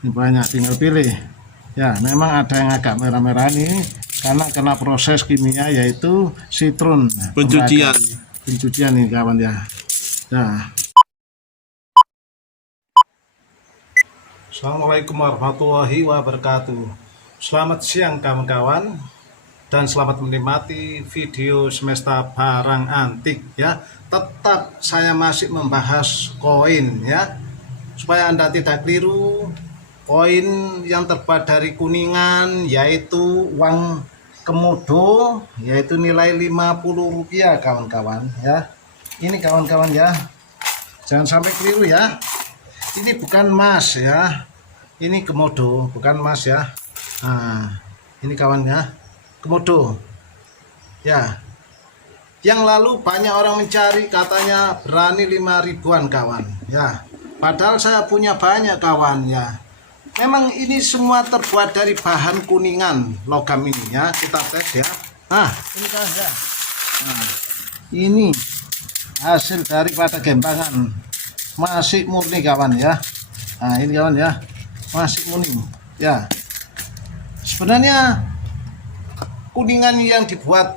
Ini banyak, tinggal pilih. Ya, memang ada yang agak merah-merah ini karena kena proses kimia yaitu sitron. Pencucian. Pencucian ini kawan ya. Nah. Assalamualaikum warahmatullahi wabarakatuh. Selamat siang kawan-kawan dan selamat menikmati video semesta barang antik ya. Tetap saya masih membahas koin ya, supaya Anda tidak keliru. Koin yang terbuat dari kuningan yaitu uang Komodo, yaitu nilai Rp50 kawan-kawan ya. Ini kawan-kawan ya, jangan sampai keliru ya. Ini bukan emas ya, ini Komodo, bukan emas ya. Nah, ini kawannya Komodo ya. Yang lalu banyak orang mencari, katanya berani 5.000-an kawan ya. Padahal saya punya banyak kawan ya. Memang ini semua terbuat dari bahan kuningan logam ini ya. Kita tes ya. Nah, ini kawan ya. Nah, ini hasil daripada gembangan, masih murni kawan ya. Nah, ini kawan ya, masih murni ya. Sebenarnya kuningan yang dibuat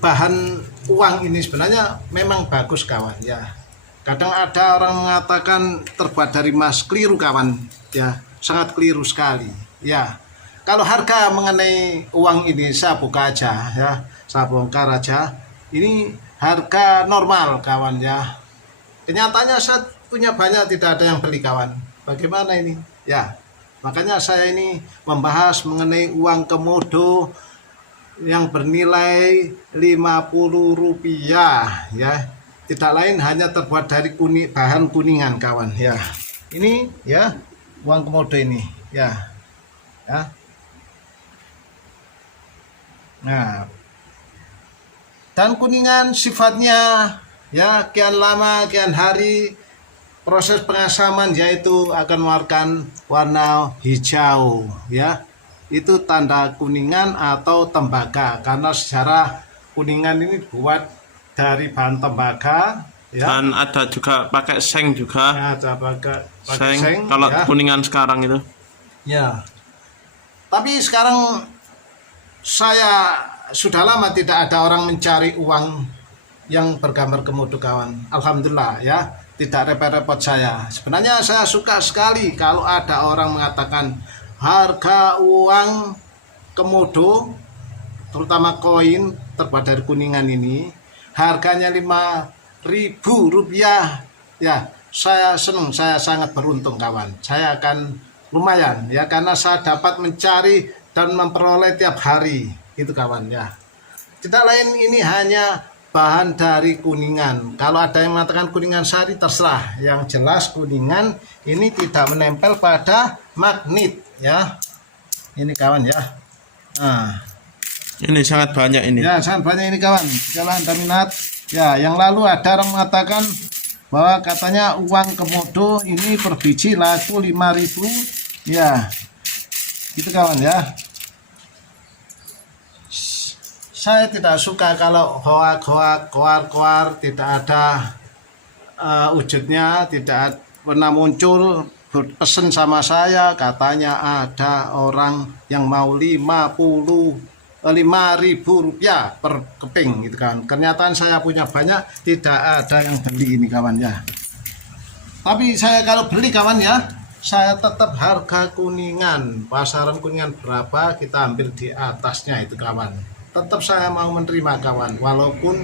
bahan uang ini sebenarnya memang bagus kawan ya. Kadang ada orang mengatakan terbuat dari emas, keliru kawan ya, sangat keliru sekali ya. Kalau harga mengenai uang ini saya buka aja ya, saya bongkar aja. Ini harga normal kawan ya. Kenyataannya saya punya banyak, tidak ada yang beli kawan. Bagaimana ini ya? Makanya saya ini membahas mengenai uang Komodo yang bernilai Rp50 ya. Tidak lain hanya terbuat dari bahan kuningan kawan ya. Ini ya uang Komodo ini ya. Ya. Nah, dan kuningan sifatnya ya, kian lama kian hari proses pengasaman yaitu akan mengeluarkan warna hijau ya. Itu tanda kuningan atau tembaga, karena secara kuningan ini buat dari bahan tembaga ya. Dan ada juga pakai seng juga Ya, ada pakai seng kalau ya. kuningan sekarang itu Ya. Tapi sekarang saya sudah lama tidak ada orang mencari uang yang bergambar Komodo kawan. Alhamdulillah ya, tidak repot-repot saya. Sebenarnya saya suka sekali kalau ada orang mengatakan harga uang Komodo, terutama koin terbuat dari kuningan ini, harganya Rp5.000 ya. Saya senang, saya sangat beruntung kawan. Saya akan lumayan ya, karena saya dapat mencari dan memperoleh tiap hari itu kawan ya. Tidak lain, ini hanya bahan dari kuningan. Kalau ada yang mengatakan kuningan sari, terserah. Yang jelas kuningan ini tidak menempel pada magnet ya. Ini kawan ya. Nah, ini sangat banyak ini ya, sangat banyak ini kawan. Jika Anda minat ya. Yang lalu ada orang mengatakan bahwa katanya uang Komodo ini per biji laku Rp5.000 ya. Itu kawan ya. Saya tidak suka kalau hoak-hoak, koar-koar, tidak ada wujudnya, tidak pernah muncul berpesan sama saya, katanya ada orang yang mau Rp5.000 per keping gitu kan. Kenyataan saya punya banyak, tidak ada yang beli ini kawan ya. Tapi saya kalau beli kawan ya, saya tetap harga kuningan. Pasaran kuningan berapa, kita ambil di atasnya itu kawan. Tetap saya mau menerima kawan, walaupun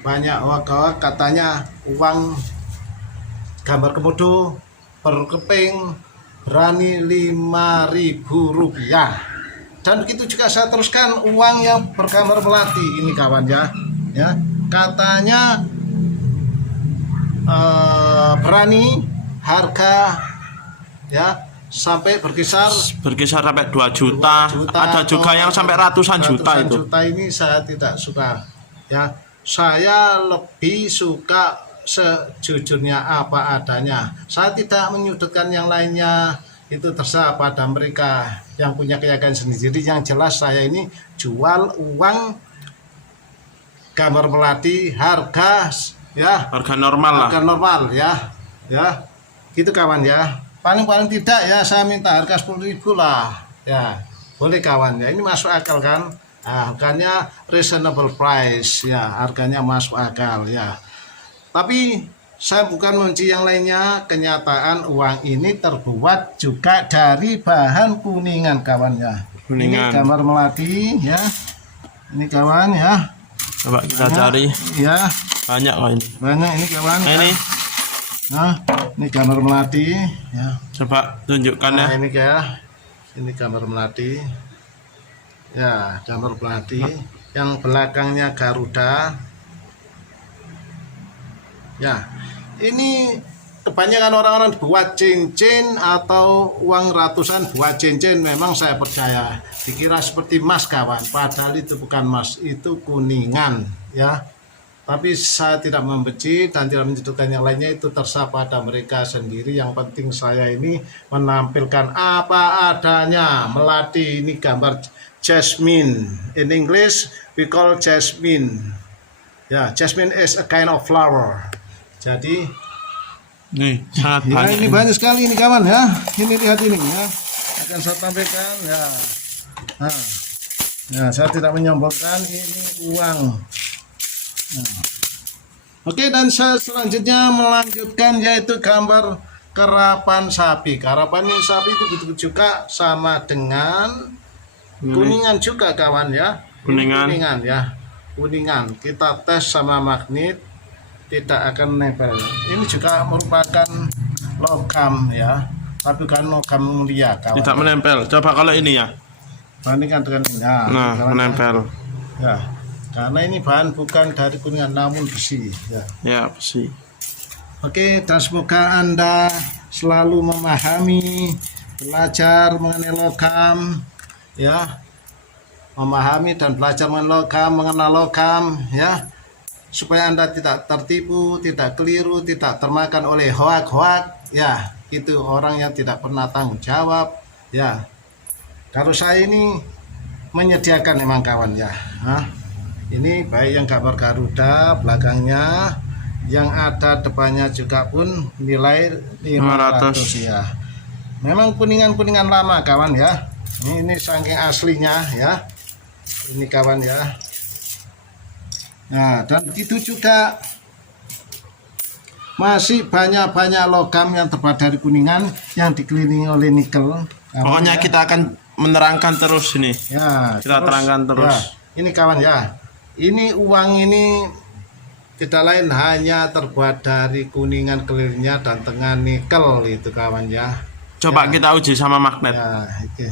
banyak hoak-hoak katanya uang gambar Komodo per keping berani Rp5.000. Dan begitu juga saya teruskan uang yang bergambar melati ini kawan ya. Ya, katanya berani harga ya sampai berkisar sampai 2 juta, ada juga yang sampai ratusan juta itu. Ini saya tidak suka ya. Saya lebih suka sejujurnya apa adanya. Saya tidak menyudutkan yang lainnya, itu terserah pada mereka yang punya keyakinan sendiri. Yang jelas saya ini jual uang gambar melati harga ya, harga normal lah, harga normal ya. Ya, gitu kawan ya. paling tidak ya saya minta harga 10.000 lah ya, boleh kawan ya, ini masuk akal kan. Nah, harganya reasonable price ya, harganya masuk akal ya. Tapi saya bukan mengunci yang lainnya, kenyataan uang ini terbuat juga dari bahan kuningan kawan ya. Kuningan. Ini gambar melati ya, ini kawan ya. Coba kita Banyak, cari. ya, Banyak kok ini. banyak ini kawan. Nah, ini. Nah, ini gambar melati ya. Coba tunjukkan Nah, ya. ini kayak ini gambar melati. Ya, gambar melati yang belakangnya Garuda. Ya, ini kebanyakan orang-orang buat cincin atau uang ratusan buat cincin, memang saya percaya dikira seperti emas kawan, padahal itu bukan emas, itu kuningan ya. Tapi saya tidak membenci dan tidak menjatuhkan yang lainnya, itu terserah pada mereka sendiri. Yang penting saya ini menampilkan apa adanya. Melati ini gambar jasmine, in English we call jasmine ya. Jasmine is a kind of flower. Jadi Nih, sangat ya, banyak. ini banyak sekali ini kawan ya. Ini lihat ini ya. Akan saya tampilkan ya. Nah, ya saya tidak menyombongkan, ini uang. Nah. Oke, dan saya selanjutnya melanjutkan yaitu gambar karapan sapi. Karapan sapi itu juga sama dengan kuningan juga kawan ya. Ini kuningan ya. Kuningan. Kita tes sama magnet, tidak akan menempel. Ini juga merupakan logam ya, tapi kan logam mulia kawan. Tidak menempel. Coba kalau ini ya. Bandingkan dengan ini. Nah, kawan, menempel. ya, karena ini bahan bukan dari kuningan namun besi ya. Ya, besi. Oke, dan semoga Anda selalu memahami, belajar mengenai logam ya, memahami dan belajar mengenai logam, mengenal logam ya, supaya Anda tidak tertipu, tidak keliru, tidak termakan oleh hoak-hoak ya. Itu orang yang tidak pernah tanggung jawab ya. Kalau saya ini menyediakan memang kawan ya. Ini baik yang gambar Garuda belakangnya, yang ada depannya juga pun nilai 500 ya. Memang kuningan-kuningan lama kawan ya. Ini saking aslinya ya. Ini kawan ya. Nah, dan itu juga masih banyak-banyak logam yang terbuat dari kuningan yang dikelilingi oleh nikel. Pokoknya ya. kita akan menerangkan terus ini. Ya, Kita terangkan terus. Ya, ini kawan ya. Ini uang ini tidak lain hanya terbuat dari kuningan kelilingnya dan tengah nikel itu kawan ya. Coba ya. kita uji sama magnet. Ya, oke.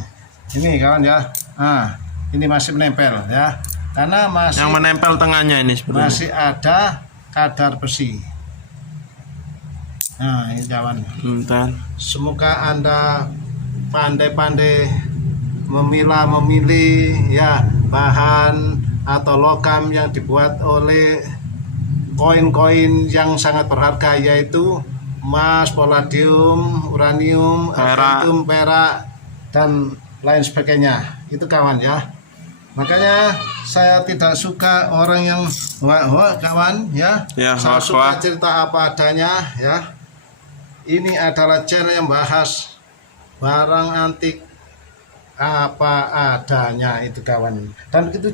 Ini kawan ya. Nah, ini masih menempel ya. Karena masih Yang menempel tengahnya ini sebenarnya. masih ada kadar besi. Nah, ini kawan. Bentar. Semoga Anda pandai-pandai memilih ya bahan atau logam yang dibuat oleh koin-koin yang sangat berharga, yaitu emas, palladium, uranium, argentum, perak, dan lain sebagainya. Itu kawan ya. Makanya saya tidak suka orang yang hoak-hoak kawan ya. Saya suka cerita apa adanya ya. Ini adalah channel yang bahas barang antik apa adanya itu kawan. Dan begitu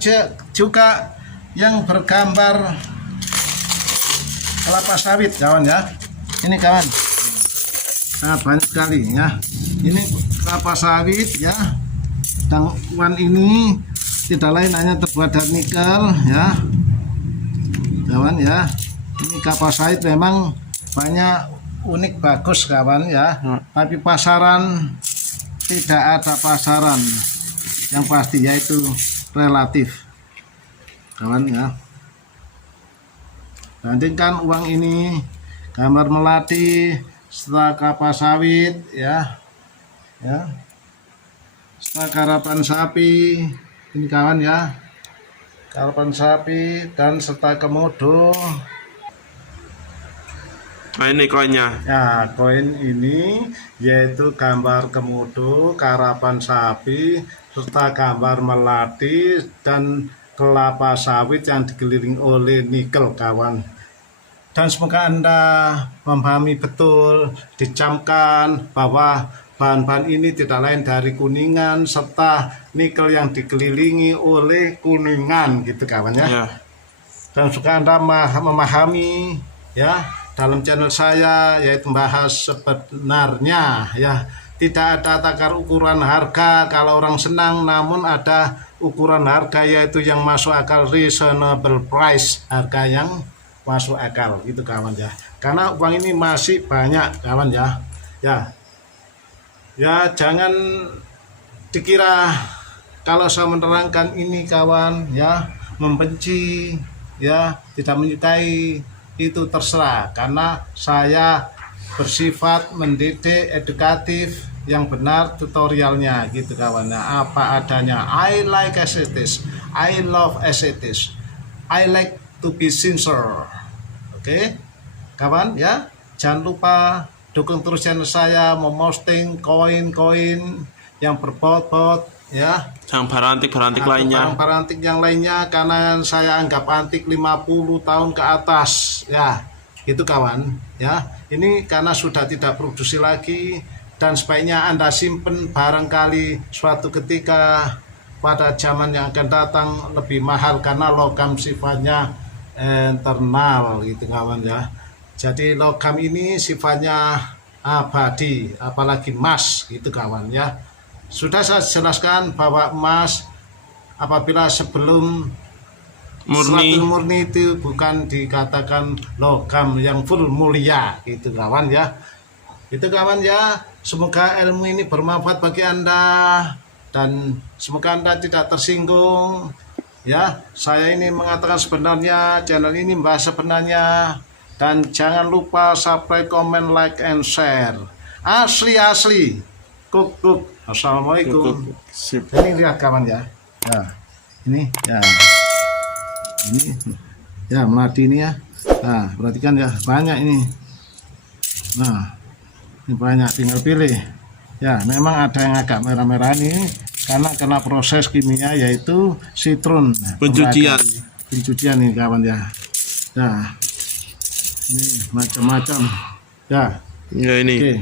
juga yang bergambar kelapa sawit kawan ya. Ini kawan. Nah, banyak sekali ya. Ini kelapa sawit ya. Dan uang ini tidak lain hanya terbuat dari nikel ya. Kawan ya. Ini kelapa sawit memang banyak unik bagus kawan ya. Tapi pasaran tidak ada pasaran yang pasti, yaitu relatif kawan ya. Bandingkan uang ini, gambar melati, setelah kelapa sawit ya, setelah karapan sapi ini kawan ya, karapan sapi dan serta komodo. Nah, ini koinnya. Ya, koin ini yaitu gambar komodo, karapan sapi, serta gambar melati dan kelapa sawit yang dikelilingi oleh nikel kawan. Dan semoga Anda memahami betul, dicamkan bahwa bahan-bahan ini tidak lain dari kuningan serta nikel yang dikelilingi oleh kuningan gitu kawan ya. Ya. Dan semoga Anda memahami ya, dalam channel saya yaitu membahas sebenarnya ya, tidak ada takar ukuran harga kalau orang senang, namun ada ukuran harga yaitu yang masuk akal, reasonable price, harga yang masuk akal gitu kawan ya. Karena uang ini masih banyak kawan ya. Ya jangan dikira kalau saya menerangkan ini kawan ya membenci ya, tidak menyukai, itu terserah, karena saya bersifat mendidik, edukatif, yang benar tutorialnya gitu kawan ya, apa adanya. I like as it is, I love as it is, I like to be sincere. Oke kawan ya, jangan lupa dukung terus channel saya, memposting koin-koin yang berbaut-baut ya, Yang barantik lainnya. barang-barang antik yang lainnya, karena saya anggap antik 50 tahun ke atas ya, itu kawan ya. Ini karena sudah tidak produksi lagi, dan sebaiknya Anda simpen, barangkali suatu ketika pada zaman yang akan datang lebih mahal, karena logam sifatnya internal gitu kawan ya. Jadi logam ini sifatnya abadi, apalagi emas gitu kawan ya. Sudah saya jelaskan bahwa emas apabila sebelum murni itu bukan dikatakan logam yang full mulia gitu kawan ya. Itu kawan ya, semoga ilmu ini bermanfaat bagi Anda dan semoga Anda tidak tersinggung ya. Saya ini mengatakan sebenarnya, channel ini membahas sebenarnya, dan jangan lupa subscribe, comment, like, and share. Asli kuk. Assalamualaikum. Sip. Ini lihat kawan ya. Ini ya melati ini ya. Nah perhatikan ya, banyak ini. Nah ini banyak, tinggal pilih ya. Memang ada yang agak merah-merah ini karena kena proses kimia yaitu sitron pencucian nih kawan ya. Nah ini macam-macam ya. Ya ini. Oke.